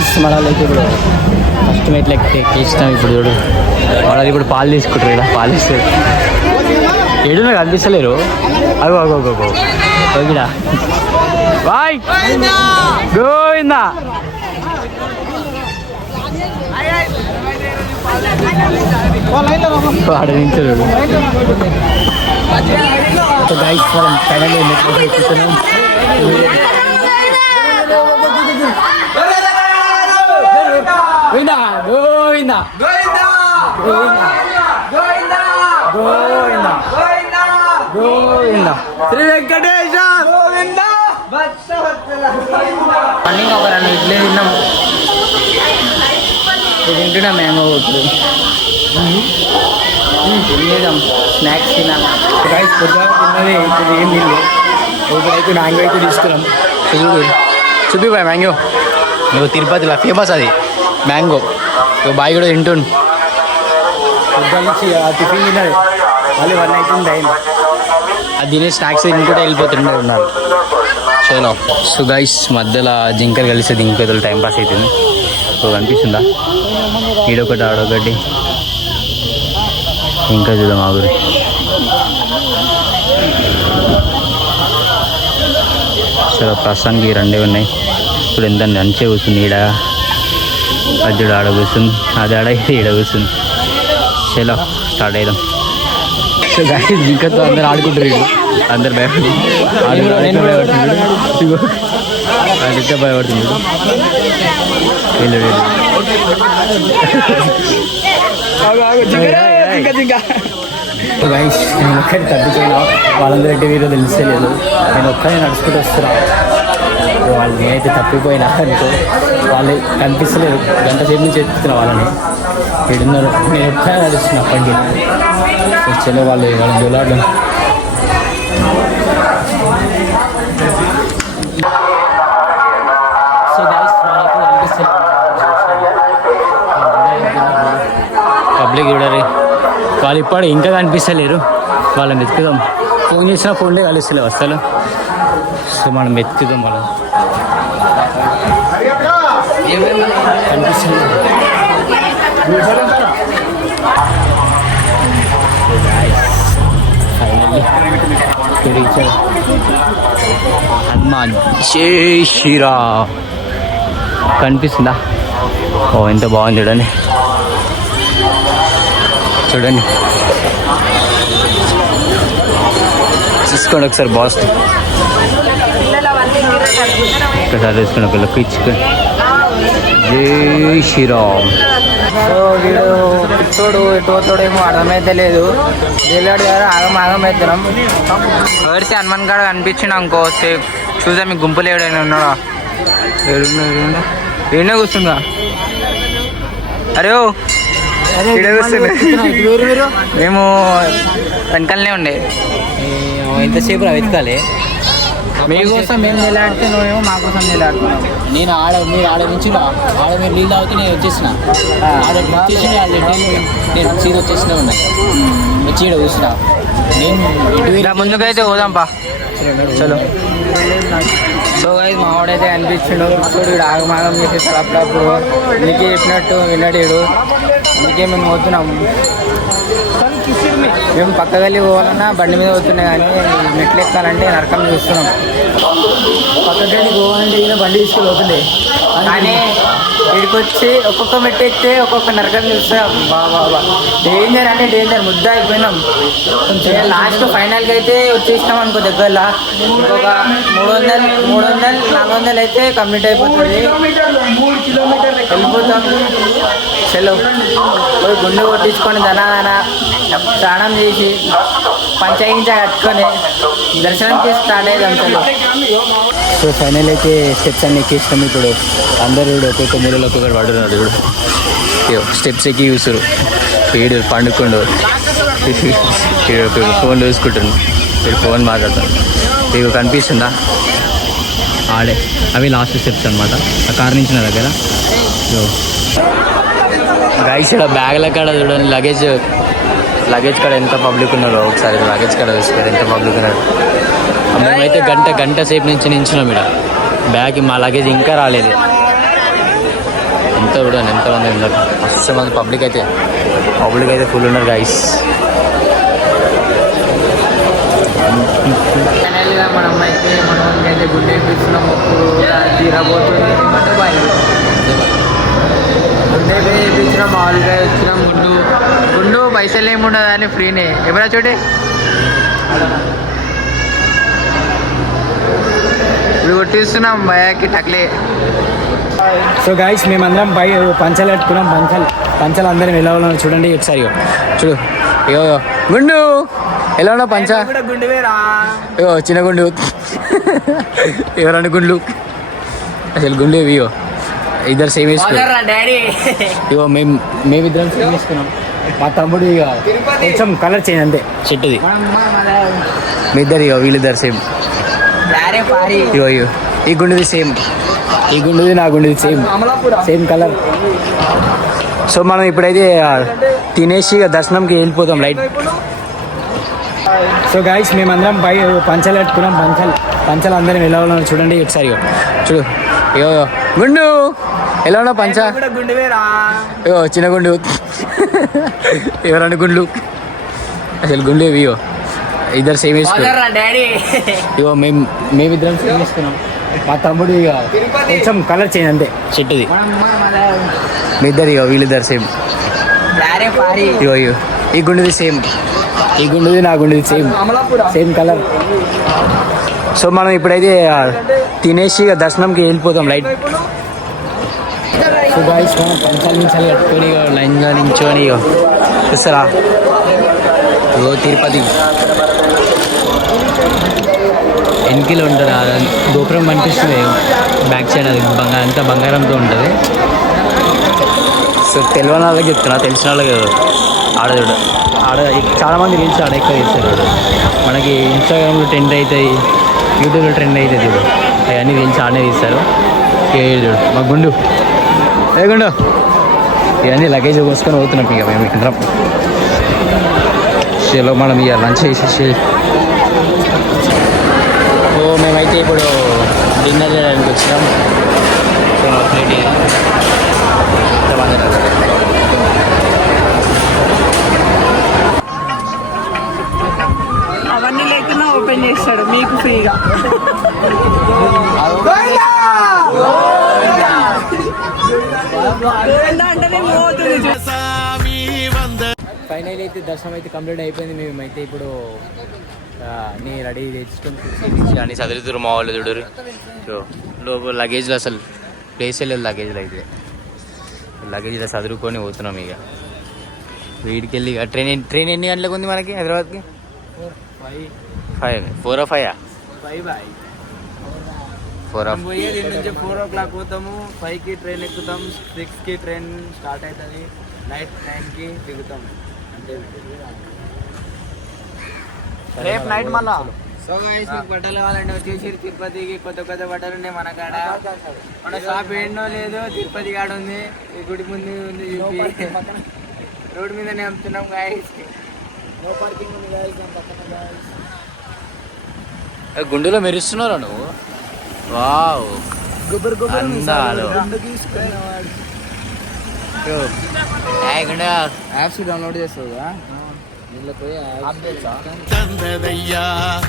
Guys మన వాళ్ళైతే ఇప్పుడు ఫస్ట్ మెట్లు ఎక్కిస్తాం. ఇప్పుడు చూడు వాళ్ళు ఇప్పుడు పాలు తీసుకుంటారు. ఇక్కడ పాలు ఇస్తారు. ఏడు నాకు కనిపిస్తలేరు. అగో అగో అగో ఓకేడా బాయ్ గోవిందా. ఆడనించారు గాయస్ మనం ఫైనల్ మెట్లు ఎక్కుతున్నాం. గోవిందా గోవిందా గోవిందా గోవిందా గోవిందా శ్రీ వెంకటేశ గోవిందా. రన్నింగ్ ఒక 2 ఇడ్లీ తిన్నాము. తింటున్నా మ్యాంగో పోతుంది తినేదాం. స్నాక్స్ తిన్నాం గాయస్. పొద్దున తిన్నది ఇప్పుడు ఏం తింది. ఒకైతే మ్యాంగో అయితే తీసుకున్నాం. చూపిపోయా మ్యాంగో. నువ్వు తిరుపతిలో ఫేమస్ అది మ్యాంగో. బాయ్ కూడా తింటుండు. పొద్దున్న నుంచి టిఫిన్ తిన్నది. మళ్ళీ 1 అవుతుంది టైం. అది తినే స్నాక్స్ తినుకుంటే వెళ్ళిపోతుండే ఉన్నారు. చలో సో గైస్ మధ్యలో జింకలు కలిసి దింకొద్దులు టైం పాస్ అవుతుంది. సో కనిపిస్తుందా ఈడొకటి ఆడొకటి. ఇంకా చూద్దాం ఆగురి. చలో ప్రస్తుతానికి 2 ఉన్నాయి. ఇప్పుడు ఎంత మంచిగా కూర్చుంది. ఈడ అద్దుడు ఆడ కూర్చుంది. అది ఆడ ఈడ కూర్చుంది. చలో స్టార్ట్ అవుదాం. సో గాయస్ జింకతో అందరు ఆడుకుంటారు. అందరు భయపడుతుంది. అడిగితే భయపడుతుంది. వెళ్ళు గైస్ నేను ఒక్కటి తగ్గిపోయినా. వాళ్ళందరూ అంటే వీరో తెలిసేలేదు. నేను ఒక్కనే నడుచుకుంటూ వస్తున్నా. వాళ్ళు నేనైతే తప్పిపోయినా అనుకో. వాళ్ళు కనిపిస్తలేదు. గంట సేపు నుంచి ఎత్తుతున్నా వాళ్ళని. ఇడున్నారు. నేను ఒక్కనే నడుస్తున్నా అప్పటికి. చలో వాళ్ళని దూలాడడం. సో గైస్ వాళ్ళకి కనిపిస్తలేదు. పబ్లిక్ చూడాలి. వాళ్ళు ఇప్పుడు ఇంకా కనిపిస్తలేరు. వాళ్ళని వెతుకుదాం. ఫోన్ చేసినా ఫోన్లే కలుస్తలేవు అసలు. సో మనం వెతుకుదాం వాళ్ళని. కనిపిస్తలేదు. హనుమాన్ జై శ్రీరామ్ కనిపిస్తుందా? ఓ ఎంత బాగుంది చూడండి. చూడండి చూసుకోండి ఒకసారి. బాస్ ఒకసారి చూసుకోండి. ఒక లుక్ ఇచ్చుకోండి. జై శ్రీరామ్. సో వీడు పిచ్చోడు ఎటు పోతాడేమో అర్థమైతే లేదు. వెళ్ళాడు కదా ఆగం ఆగం అవుతున్నాం. ఎవరిసి హనుమాన్ గారు కనిపించింది అనుకో చూసా మీ గుంపులు ఏడైనా ఉన్నాడా? ఏడే కూర్చుందా? అరే మేము వెనకాలనే ఉండే. ఎంతసేపు రా వెతకాలి? మీకోసం మేము నిలాడితే నువ్వేమో మా కోసం నిలాడుతున్నావు. నేను మీరు ఆడ నుంచి ఆడ మీరు నీళ్ళు తాగితే నేను వచ్చేసిన. ఆడ వచ్చేసి నేను చీర వచ్చేసినా ఉన్నా. వచ్చి ఈడ కూర్చున్నా. నేను ముందుకైతే పోదాంపా. చలో. సో గైస్ మా వాడైతే అనిపించిండు. చూడు వీడు ఆగమాగం చేసేసాడు అప్పుడప్పుడు. అందుకే చెప్పినట్టు విన్నాడు. అందుకే మేము పోతున్నాము. మేము పక్క గల్లి పోవాలన్నా బండి మీద పోతున్నాయి. కానీ మెట్లు ఎక్కాలంటే నరకం చూస్తున్నాం. పక్క గల్లి పోవాలంటే ఈయన బండి తీసుకొని పోతుండే. కానీ వీడికి వచ్చి ఒక్కొక్క మెట్టు ఎక్కితే ఒక్కొక్క నరకం చూస్తాం. బాబా డేంజర్ అంటే డేంజర్. ముద్ద అయిపోయినాం. లాస్ట్ ఫైనల్కి అయితే వచ్చేసినాం అనుకో. దగ్గరలో ఇంకొక 300 400 అయితే కంప్లీట్ అయిపోతుంది. వెళ్ళిపోతాం. చలో పోయి గుండె కొట్టించుకొని దనా స్నానం చేసి పంచాయించా కట్టుకొని దర్శనంకి స్టార్ట్ అయ్యేదాం. చలో. సో ఫైనల్ అయితే స్టెప్స్ అన్ని ఎక్కిస్తాం. ఇప్పుడు అందరూ ఒక్కొక్క మూలలో ఒక్కొక్కటి పడుతున్నారు. ఇప్పుడు స్టెప్స్ ఎక్కి చూస్తారు. వీడు పండుకోండు. ఫోన్ చూసుకుంటాను. వీడు ఫోన్ మాట్లాడతాను. మీకు కనిపిస్తుందా? ఆడే అవి లాస్ట్ స్టెప్స్ అనమాట. ఆ కార్ నుంచి నా దగ్గర. సో గైస్ ఇక్కడ బ్యాగ్ల కాడ చూడండి. లగేజ్ కాడ ఎంత పబ్లిక్ ఉన్నారో ఒకసారి లగేజ్ కాడ చూసుకోరు ఎంత పబ్లిక్ ఉన్నారు. మేమైతే గంట సేపు నుంచి నించున్నాం. ఇక్కడ బ్యాగ్ మా లగేజ్ ఇంకా రాలేదు. చూడండి ఎంతమంది ఉన్నారు. మస్తు మంది పబ్లిక్ అయితే ఫుల్ ఉన్నారు గైస్. ఫైనల్గా మనం అయితే గుండె వేపిస్తున్నాం. తీరబోతుంది గుండె వేయించిన మామూలుగా వచ్చినాం. గుండు పైసలు ఏముండదు అని ఫ్రీనే. ఎవరా చూడే ఇప్పుడు కొట్టిస్తున్నాం భయాకి టక్లే. సో గైస్ మేమందరం పై పంచలు కట్టుకున్నాం. పంచలు అందరం ఎలా ఉన్నాం చూడండి ఒకసారి. చూడు అయ్యో గుండు ఎలా ఉన్నావు పంచ. అయ్యో చిన్న గుండు ఎవరన్నా గుండ్లు అసలు గుండు ఇవో ఇద్దరు సేమ్ వేసుకున్నాం. ఇగో మేమిద్దరం సేమ్ వేసుకున్నాం. మా తమ్ముడు ఇక కొంచెం కలర్ చేంజ్ అంతే చెట్టుది. మీ ఇద్దరు ఇగో వీళ్ళిద్దరు సేమ్. ఇగో ఈ గుండుది సేమ్, ఈ గుండుది నా గుండుది సేమ్ కలర్. సో మనం ఇప్పుడైతే తినేసి దర్శనంకి వెళ్ళిపోతాం లైట్. సో గైస్ మేమందరం పై పంచలు కట్టుకున్నాం. పంచలు అందరం ఎలా ఉన్నాం చూడండి ఒకసారి. చూడు అయ్యో గుండు ఎలా ఉన్నావు పంచ. అయ్యో చిన్న గుండు ఎవరన్నా గుండ్లు అసలు గుండు ఇవో ఇద్దరు సేమ్ వేసుకున్నాం. ఇగో మేమిద్దరం సేమ్ వేసుకున్నాం. మా తమ్ముడు ఇక కొంచెం కలర్ చేంజ్ అంతే చెట్టుది. మీ ఇద్దరు ఇగో వీళ్ళిద్దరు సేమ్. ఇగో ఈ గుండుది సేమ్, ఈ గుండుది నా గుండుది సేమ్ కలర్. సో మనం ఇప్పుడైతే తినేసి దర్శనంకి వెళ్ళిపోతాం లైట్. సో గాయ్స్ మనం పంచాలు కట్టుకొని లైన్గా నించొని చూస్తారా ఇగో తిరుపతి ఎన్కిలో ఉంటుంది. గోపురం కనిపిస్తుంది బ్యాక్ సైడ్, అది అంతా బంగారంతో ఉంటుంది. సో తెలియని వాళ్ళకి చెప్తున్నా, తెలిసిన వాళ్ళకి ఆడ చాలామంది రీల్స్ ఆడ ఎక్కువ చేస్తారు. మనకి ఇన్స్టాగ్రామ్లో ట్రెండ్ అవుతాయి, యూట్యూబ్లో ట్రెండ్ అవుతుంది చూడు, అవన్నీ రీల్స్ ఆడనే తీస్తారు. చూడు మా గుండు ఏ గుండు ఇవన్నీ లగేజ్ కోసుకొని పోతున్నాం ఇక మేము అందరం. చలో మనం ఇక లంచ్ చేసేసి మేమైతే ఇప్పుడు డిన్నర్ చేయడానికి వచ్చినాం. ప్లేట్ అవన్నీ లేకుండా ఓపెన్ చేస్తాడు మీకు ఫ్రీగా. ఫైనల్ అయితే దర్శనం అయితే కంప్లీట్ అయిపోయింది. మేమైతే ఇప్పుడు అన్నీ రెడీ తెచ్చుకొని అన్నీ చదువుతున్నారు మా వాళ్ళు చూడరు. లోపల లగేజ్లో అసలు ప్లేస్ లేదు. లగేజ్లో అయితే లగేజ్లో చదువుకొని పోతున్నాం ఇక వీడికి వెళ్ళి. ఇక ట్రైన్ ఎన్ని గంటలకు ఉంది మనకి హైదరాబాద్కి? 4 or 5 పోయేది నుంచి 4 o'clock పోతాము. 5కి ట్రైన్ ఎక్కుతాం, 6కి ట్రైన్ స్టార్ట్ అవుతుంది, నైట్ 9కి దిగుతాం. అంతే రేపు నైట్ మళ్ళా. సో గైస్ మీకు బట్టలు కావాలంటే వచ్చేసి తిరుపతికి కొత్త బట్టలు ఉన్నాయి మన కాడ. మన షాప్ ఏంటో లేదు, తిరుపతి కాడ ఉంది, ఈ గుడి ముందు ఉంది. రోడ్ మీదనే అమ్ముతున్నాం గైస్. నో పార్కింగ్ ఉంది గైస్ పక్కన గైస్. గుండెలో మెరుస్తున్నారా నువ్వు? వావ్ అందాలు. యాప్స్ డౌన్లోడ్ చేస్తావుగా, దీంట్లో పోయి యాప్